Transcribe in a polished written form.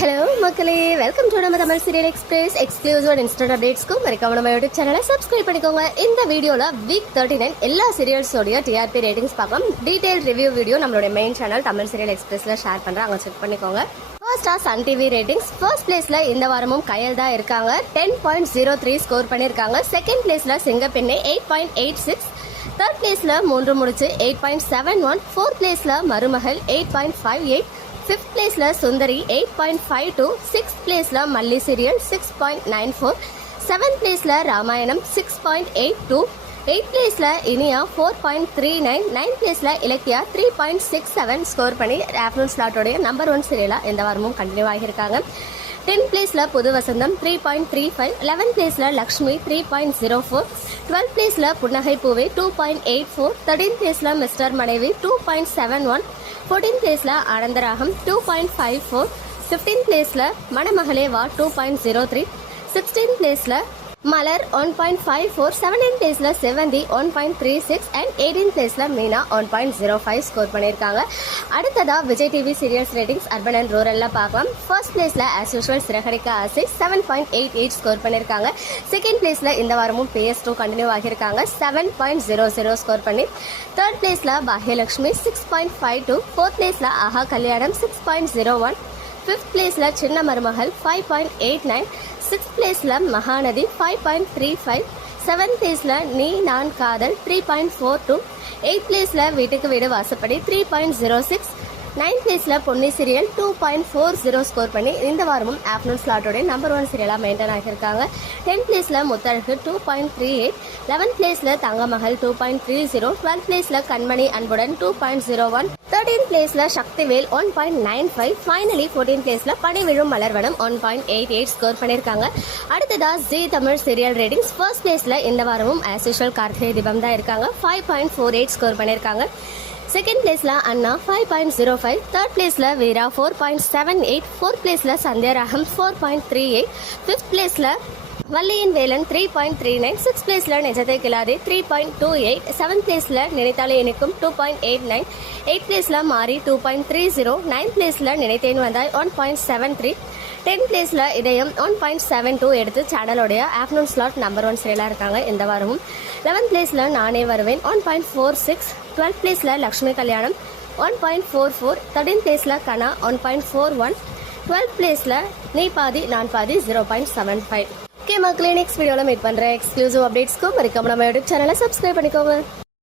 Hello மக்களே, welcome to நம்ம Tamil serial express exclusive and instant அப்டேட்ஸ்க்கும் மறக்காம நம்ம யூடியூப் சேனலை சப்ஸ்கிரைப் பண்ணிக்கோங்க. இந்த வீடியோவில் வீக் 39 எல்லா சீரியல்ஸோடைய டிஆர்பி ரேட்டிங்ஸ் பார்க்கலாம். டீடைல் ரிவ்யூ வீடியோ நம்மளுடைய மெயின் சேனல் தமிழ் சீரியல் எக்ஸ்பிரஸில் ஷேர் பண்ணுறேன், அங்கே செக் பண்ணிக்கோங்க. ஃபர்ஸ்டா சன் டிவி ரேட்டிங்ஸ். ஃபர்ஸ்ட் பிளேஸ்ல இந்த வாரமும் கயல் தான் இருக்காங்க, 10.03 ஸ்கோர் பண்ணியிருக்காங்க. செகண்ட் பிளேஸ்ல சிங்கப்பெண்ணை 8.86. தேர்ட் பிளேஸ்ல மூன்று முடிச்சு 8.71. ஃபோர்த் பிளேஸ்ல மருமகள் 8.58. ஃபிஃப்த் பிளேஸ்ல சுந்தரி 8.52. சிக்ஸ்த் பிளேஸ்ல மல்லி சீரியல் 6.94. செவன்த் பிளேஸ்ல ராமாயணம் 6.82. எயித் பிளேஸ்ல இனியா 4.39. நைன்த் பிளேஸ்ல இலக்கியா 3.67 ஸ்கோர் பண்ணி ஆஃப்டர்நூன் ஸ்லாட்டோடைய நம்பர் 1 சீரியலா இந்த வாரமும் கண்டினியூ ஆகியிருக்காங்க. 10th பிளேஸ்ல புது வசந்தம் 3.35. 11th பிளேஸ்ல லக்ஷ்மி 3.04. 12th பிளேஸ்ல புன்னகை பூவே 2.84. 13th பிளேஸ்ல மிஸ்டர் மனைவி 2.71. 14th பிளேஸ்ல ஆனந்தராகம் 2.54. 15th பிளேஸ்ல மணமகளே வா 2.03. 16th பிளேஸ்ல மலர் 1.54. 17th பிளேஸ்ல செவந்தி 1.36 and 18th பிளேஸ்ல மீனா 1.05 ஸ்கோர் பண்ணியிருக்காங்க. அடுத்ததா Vijay TV serials ratings urban and ரூரல்ல பார்க்கலாம். ஃபர்ஸ்ட் பிளேஸ்ல ஆஸ் யூஷுவல் சிறகடிக்க ஆசை 7.88 ஸ்கோர் பண்ணியிருக்காங்க. செகண்ட் பிளேஸ்ல இந்த வாரமும் PS2 கண்டினியூ ஆகியிருக்காங்க, 7.00 ஸ்கோர் பண்ணி. தேர்ட் பிளேஸ்ல பாக்யலட்சுமி 6.52. ஃபோர்த் பிளேஸ்ல ஆஹா கல்யாணம் 6.01. ஃபிஃப்த் பிளேஸ்ல சின்ன மருமகள் 5.89. சிக்ஸ்த் பிளேஸ்ல மகாநதி 5.35. செவன்த் பிளேஸ்ல நீ நான் காதல் 3.42. எயித் பிளேஸ்ல வீட்டுக்கு வீடு வாசப்படி 3.06. நைன்த் பிளேஸ்ல பொன்னி சீரியல் 2.40 ஸ்கோர் பண்ணி இந்த வாரமும் ஆஃப்டர்நூன் ஸ்லாட்டோட நம்பர் 1 சீரியலா மெயின்டைன் ஆகியிருக்காங்க. 10th பிளேஸ்ல முத்தழகு 2.38. 11th பிளேஸ்ல தங்கமகள் 2.30. 12th பிளேஸ்ல கண்மணி அன்புடன் 2.01. 13th பிளேஸ்ல சக்திவேல் 1.95. ஃபைனலி 14th பிளேஸ்ல பனி விழும் மலர்வனம் 1.88 ஸ்கோர் பண்ணியிருக்காங்க. அடுத்ததா G Tamil serial ratings. First பிளேஸ்ல இந்த வாரமும் ஆஸ் யூஷுவல் கார்த்திகை தீபம் தான் இருக்காங்க, 5.48 ஸ்கோர் பண்ணியிருக்காங்க. செகண்ட் பிளேஸ்ல அண்ணா 5.05. தேர்ட் பிளேஸ்ல வீரா 4.78. ஃபோர்த் பிளேஸ்ல சந்தியாராகம் 4.38. ஃபிஃப்த் பிளேஸ்ல வள்ளியின் வேலன் 3.39. சிக்ஸ்த் பிளேஸ்ல நிஜத்தை கிளாதி 3.28. செவன்த் பிளேஸ்ல நினைத்தாலே இனிக்கும் 2.89. எயித் பிளேஸ்ல மாறி 2.30. நைன்த் பிளேஸ்ல நினைத்தேன் வந்தாய் 1.73. 10th பிளேஸ்ல இதயம் 1.72 எடுத்து சேனலோடைய ஆஃப்டர்நூன் ஸ்லாட் நம்பர் 1 சீரியலா இருக்காங்க இந்த வாரமும். 11th பிளேஸ்ல நானே வருவேன் 1.46. 12th பிளேஸ்ல லக்ஷ்மி கல்யாணம் 1.44. 13th பிளேஸ்ல கனா 1.41. 12th பிளேஸ்ல நீ பாதி நான் பாதி 0.75. ஓகே மக்களே, நெக்ஸ்ட் வீடியோல மீட் பண்றேன். எக்ஸ்க்ளூசிவ் அப்டேட்ஸ்க்கு மறக்காம நம்ம யூடியூப் சேனலை சப்ஸ்கிரைப் பண்ணிக்கோங்க.